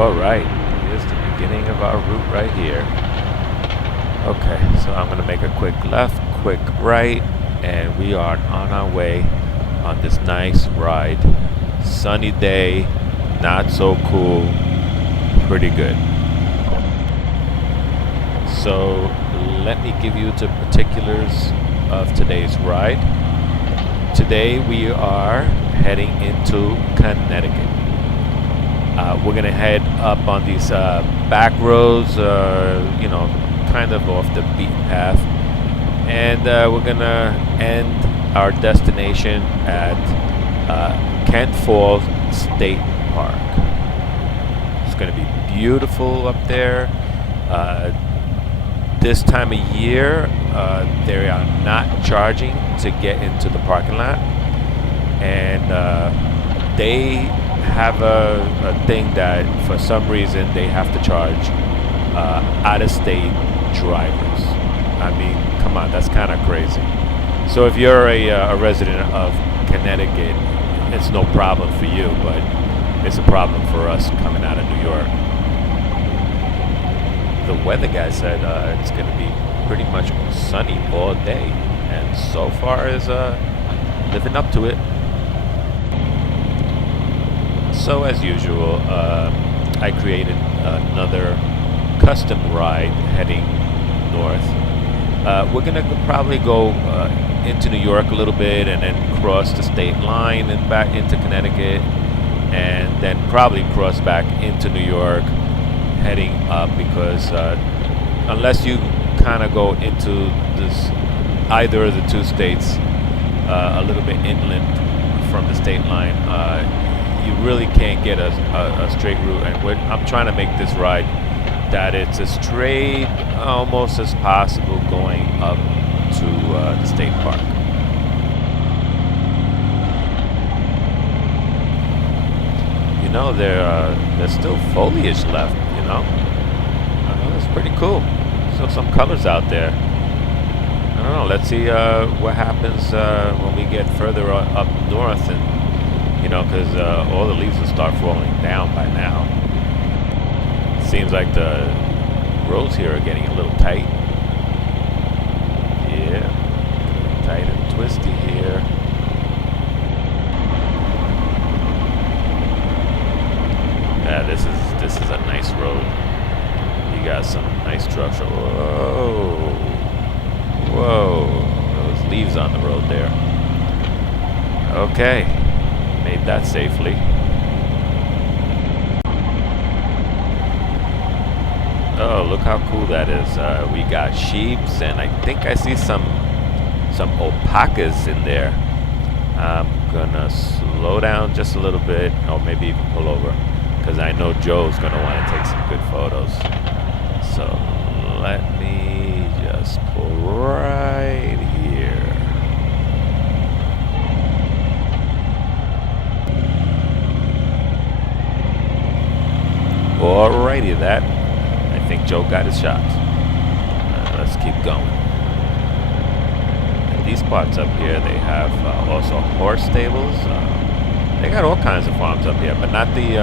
All right, here's the beginning of our route right here. Okay, so I'm gonna make a quick left, quick right, and we are on our way on this nice ride. Sunny day, not so cool, pretty good. So let me give you the particulars of today's ride. Today we are heading into Connecticut. We're gonna head up on these back roads, kind of off the beaten path, and we're gonna end our destination at Kent Falls State Park. It's gonna be beautiful up there. This time of year, they are not charging to get into the parking lot, and they have a thing that for some reason they have to charge out-of-state drivers. I mean, come on, that's kind of crazy. So if you're a resident of Connecticut, it's no problem for you, but it's a problem for us coming out of New York. The weather guy said it's going to be pretty much sunny all day, and so far is living up to it. So as usual, I created another custom ride heading north. We're going to probably go into New York a little bit and then cross the state line and back into Connecticut, and then probably cross back into New York heading up, because unless you kind of go into this either of the two states a little bit inland from the state line, you really can't get a straight route. And I'm trying to make this ride that it's as straight almost as possible going up to the state park. You know, there's still foliage left, you know. That's pretty cool. Still some colors out there. I don't know, let's see what happens when we get further up north, and because all the leaves will start falling down by now. Seems like the roads here are getting a little tight. Yeah, tight and twisty here. Yeah, this is a nice road. You got some nice trucks. Whoa, those leaves on the road there. Okay, made that safely. Oh, look how cool that is. We got sheeps, and I think I see some alpacas in there. I'm gonna slow down just a little bit, or maybe even pull over, because I know Joe's gonna want to take some good photos. So let me just pull right here. Alrighty, I think Joe got his shots. Let's keep going. And these spots up here, they have also horse stables. They got all kinds of farms up here, but not the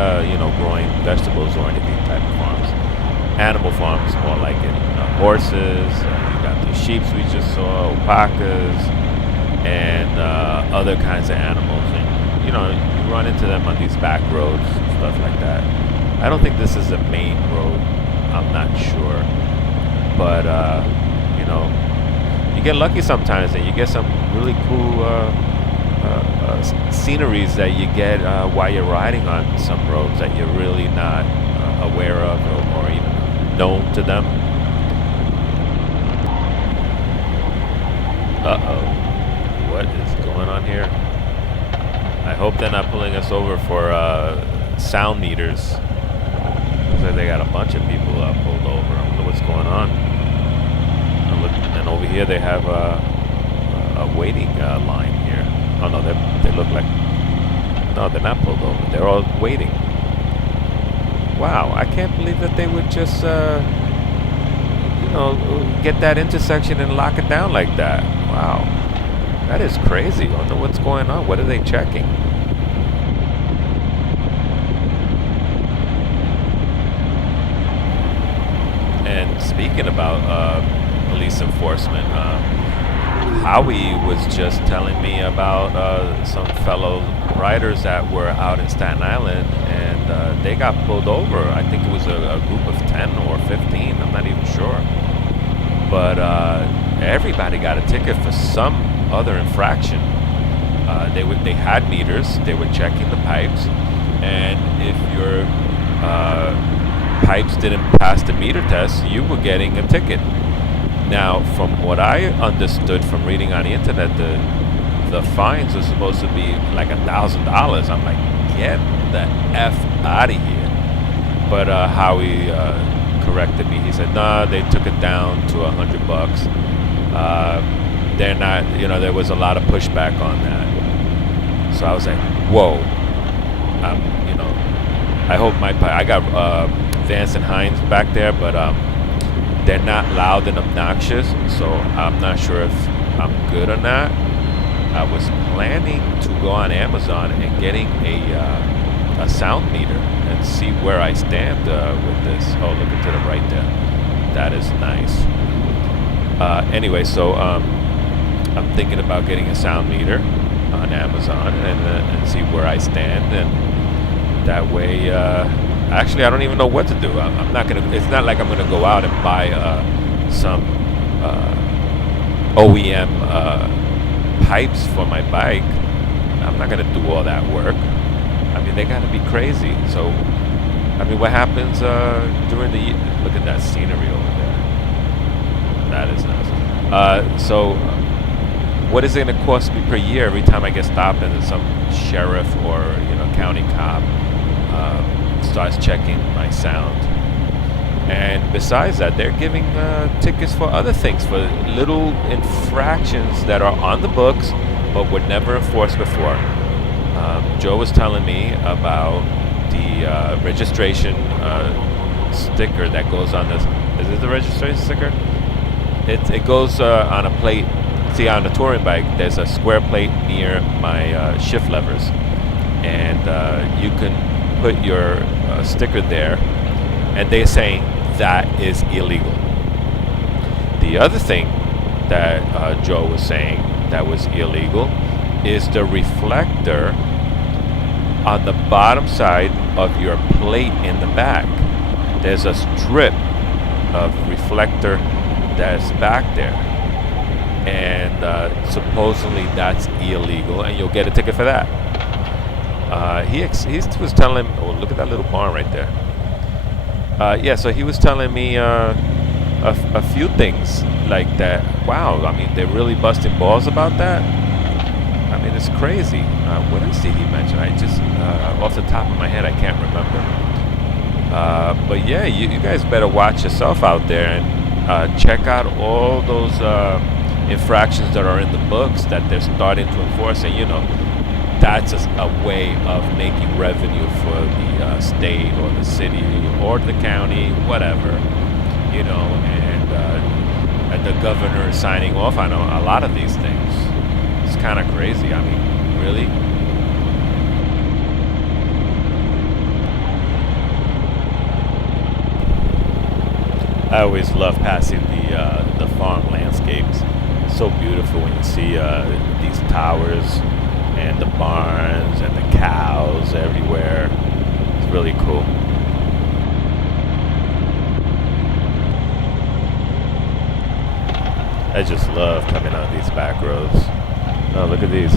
growing vegetables or anything type of farms. Animal farms, more like it. Horses. You got the sheep we just saw, alpacas, and other kinds of animals. And you run into them on these back roads and stuff like that. I don't think this is a main road. I'm not sure, but you get lucky sometimes, and you get some really cool sceneries that you get while you're riding on some roads that you're really not aware of or even known to them. What is going on here? I hope they're not pulling us over for sound meters. Looks like they got a bunch of people pulled over. I wonder what's going on. And over here they have a waiting line here. Oh no, they look like, no, they're not pulled over. They're all waiting. Wow, I can't believe that they would just get that intersection and lock it down like that. Wow, that is crazy. I wonder what's going on. What are they checking? speaking about police enforcement, Howie was just telling me about some fellow riders that were out in Staten Island, and they got pulled over. I think it was a group of 10 or 15. I'm not even sure. But everybody got a ticket for some other infraction. They had meters. They were checking the pipes, and if your pipes didn't pass the meter test, you were getting a ticket. Now, from what I understood from reading on the internet, the fines are supposed to be like $1,000. I'm like, get the F out of here. But Howie corrected me. He said, nah, they took it down to $100. They're not, there was a lot of pushback on that. So I was like, whoa. I hope I got Vance and Hines back there, but they're not loud and obnoxious, so I'm not sure if I'm good or not. I was planning to go on Amazon and getting a sound meter and see where I stand with this. Oh, look to the right there. That is nice. Anyway, so I'm thinking about getting a sound meter on Amazon and see where I stand, and that way. Actually, I don't even know what to do. I'm not gonna. It's not like I'm gonna go out and buy some OEM pipes for my bike. I'm not gonna do all that work. I mean, they gotta be crazy. So, I mean, what happens during the? Look at that scenery over there. That is nice. So, what is it gonna cost me per year every time I get stopped and some sheriff or county cop starts checking my sound? And besides that, they're giving tickets for other things, for little infractions that are on the books but were never enforced before. Joe was telling me about the registration sticker that goes on this. Is it the registration sticker? It goes on a plate. See, on the touring bike, there's a square plate near my shift levers, and you can put your sticker there, and they're saying that is illegal. The other thing that Joe was saying that was illegal is the reflector on the bottom side of your plate in the back. There's a strip of reflector that's back there, and supposedly that's illegal, and you'll get a ticket for that. He was telling him, oh, look at that little barn right there. Yeah, so he was telling me a few things like that. Wow, I mean, they're really busting balls about that. I mean, it's crazy. What else did he mention? I just, off the top of my head, I can't remember. But yeah, you guys better watch yourself out there and check out all those infractions that are in the books that they're starting to enforce. And that's a way of making revenue for the state or the city or the county, whatever, and the governor is signing off on a lot of these things. It's kind of crazy. I mean, really? I always love passing the farm landscapes. It's so beautiful when you see these towers and the barns and the cows everywhere. It's really cool. I just love coming on these back roads. Oh, look at these.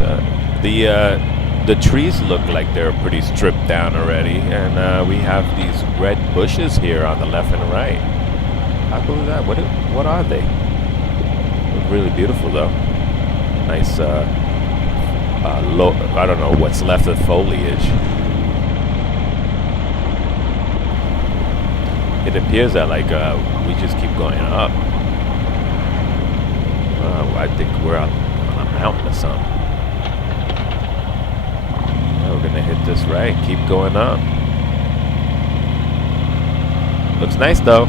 The trees look like they're pretty stripped down already, and we have these red bushes here on the left and right. How cool is that? What are they? Look really beautiful though. Nice. I don't know what's left of foliage. It appears that we just keep going up. I think we're on a mountain or something. We're gonna hit this right. Keep going up. Looks nice though.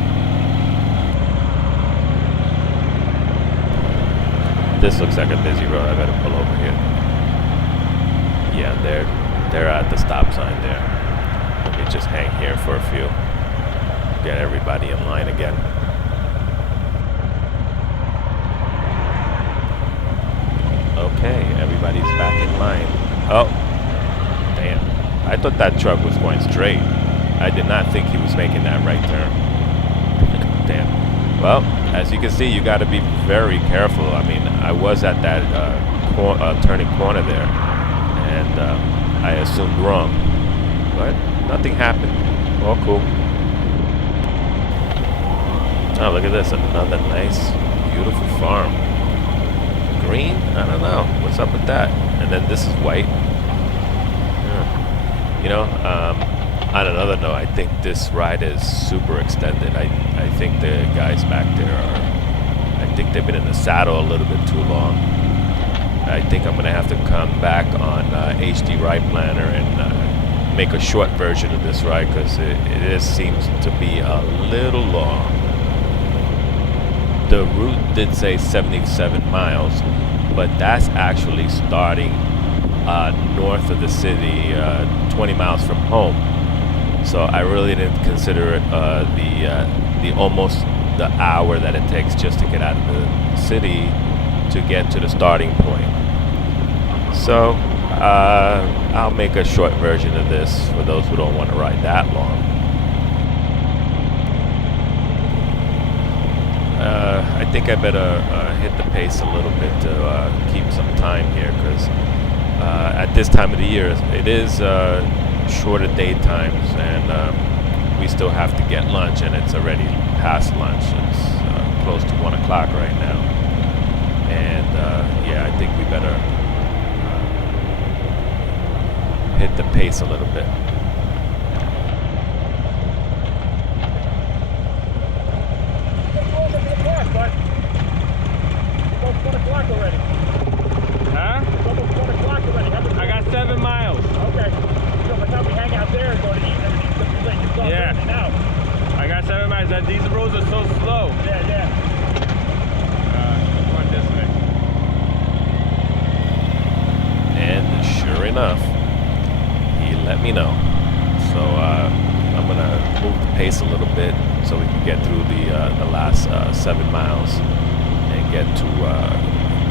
This looks like a busy road. I better pull over here. Yeah, they're at the stop sign there. Let me just hang here for a few. Get everybody in line again. line. Oh, damn. I thought that truck was going straight. I did not think he was making that right turn. Damn. Well, as you can see, you got to be very careful. I mean, I was at that turning corner there, and I assumed wrong. But nothing happened. All cool. Oh, look at this. Another nice, beautiful farm. Green? I don't know. What's up with that? And then this is white. You know, on another note, I think this ride is super extended. I think the guys back there I think they've been in the saddle a little bit too long. I think I'm going to have to come back on HD Ride Planner and make a short version of this ride, because it seems to be a little long. The route did say 77 miles, but that's actually starting north of the city, 20 miles from home. So I really didn't consider it the almost the hour that it takes just to get out of the city to get to the starting point. So I'll make a short version of this for those who don't want to ride that long. I think I better hit the pace a little bit to keep some time here, because at this time of the year it is shorter day times, and we still have to get lunch, and it's already past lunch. It's close to 1 o'clock right now, and yeah, I think we better hit the pace a little bit. Already. Huh? It's almost 1 o'clock already. I got 7 miles. Okay. So by the time we hang out there and go to eat and everything, yeah. Now. I got 7 miles. These roads are so slow. Yeah, yeah. Going this way. And sure enough, he let me know. So I'm gonna move the pace a little bit so we can get through the last 7 miles and get to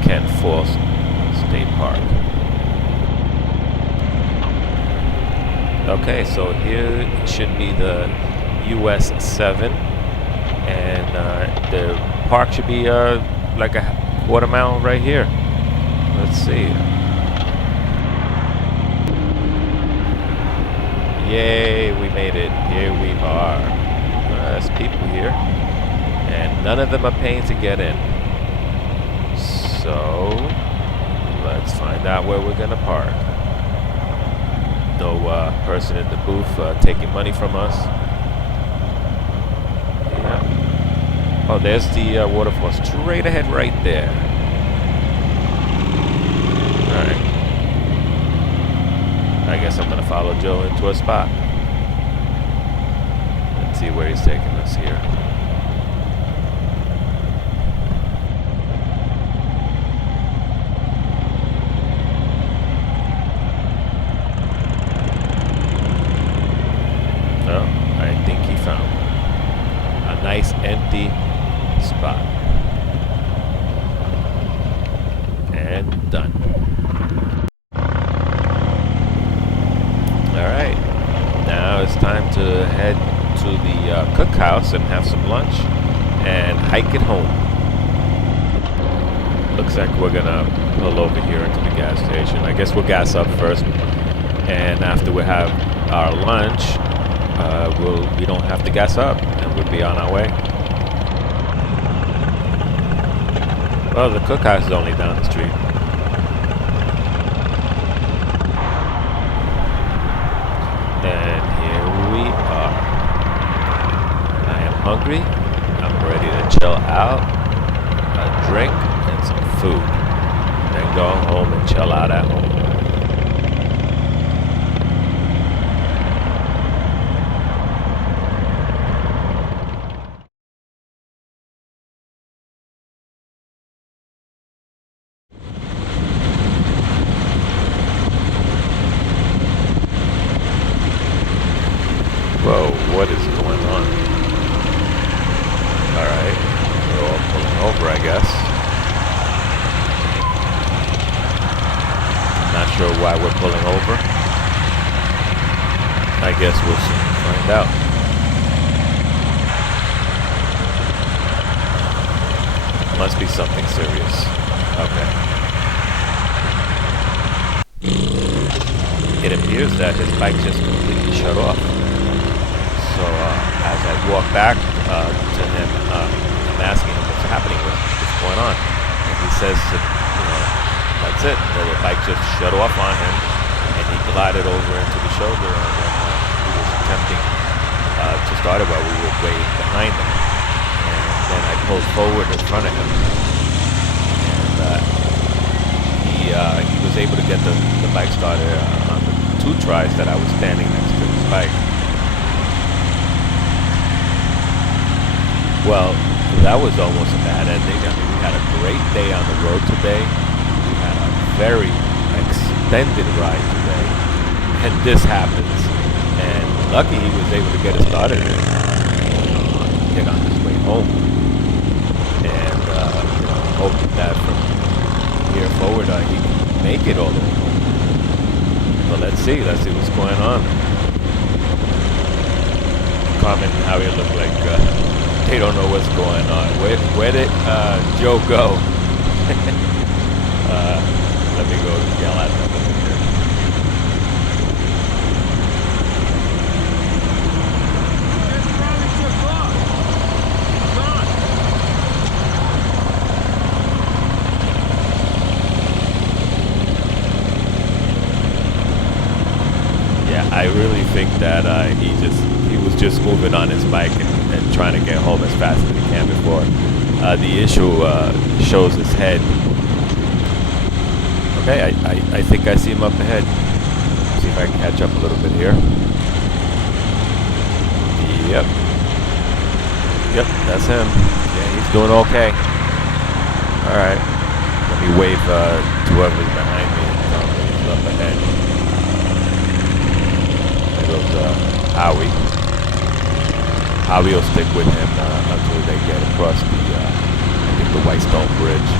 Kent Falls State Park. Okay, so here should be the US 7, and the park should be like a quarter mile right here. Let's see. Yay, we made it. Here we are. There's people here, and none of them are paying to get in. So let's find out where we're gonna park. No person in the booth taking money from us. Yeah. Oh, there's the waterfall straight ahead right there. Alright. I guess I'm gonna follow Joe into a spot. Let's see where he's taking us here. Nice empty spot. And done. Alright, now it's time to head to the cookhouse and have some lunch and hike it home. Looks like we're gonna pull over here into the gas station. I guess we'll gas up first, and after we have our lunch, we don't have to gas up, and we'll be on our way. Well, the cookhouse is only down the street. And here we are. I am hungry. I'm ready to chill out, a drink, and some food. Then go home and chill out at home. Whoa, what is going on? Alright, we're all pulling over, I guess. Not sure why we're pulling over? I guess we'll soon find out. Must be something serious. Okay. It appears that his bike just completely shut off. So as I walk back to him, I'm asking him what's happening, what's going on. And he says that, that's it. The bike just shut off on him, and he glided over into the shoulder, and he was attempting to start it while we were way behind him. And then I pulled forward in front of him, and he was able to get the bike started on the 2 tries that I was standing next to his bike. Well, that was almost a bad ending. I mean, we had a great day on the road today. We had a very extended ride today. And this happens. And lucky he was able to get it started and get on his way home. And, hoping that from here forward he can make it all the way home. But let's see what's going on. Carmen and Javier look like they don't know what's going on. Where did Joe go? Let me go yell at them over here. Just probably took off. Gone. Yeah, I really think that he was just moving on his bike and trying to get home as fast as he can before the issue shows his head. Okay, I think I see him up ahead. See if I can catch up a little bit here. Yep, that's him. Yeah, he's doing okay. Alright, let me wave to whoever's behind me and tell him he's up ahead. There goes Howie. Howie will stick with him until they get across I think the White Stone Bridge.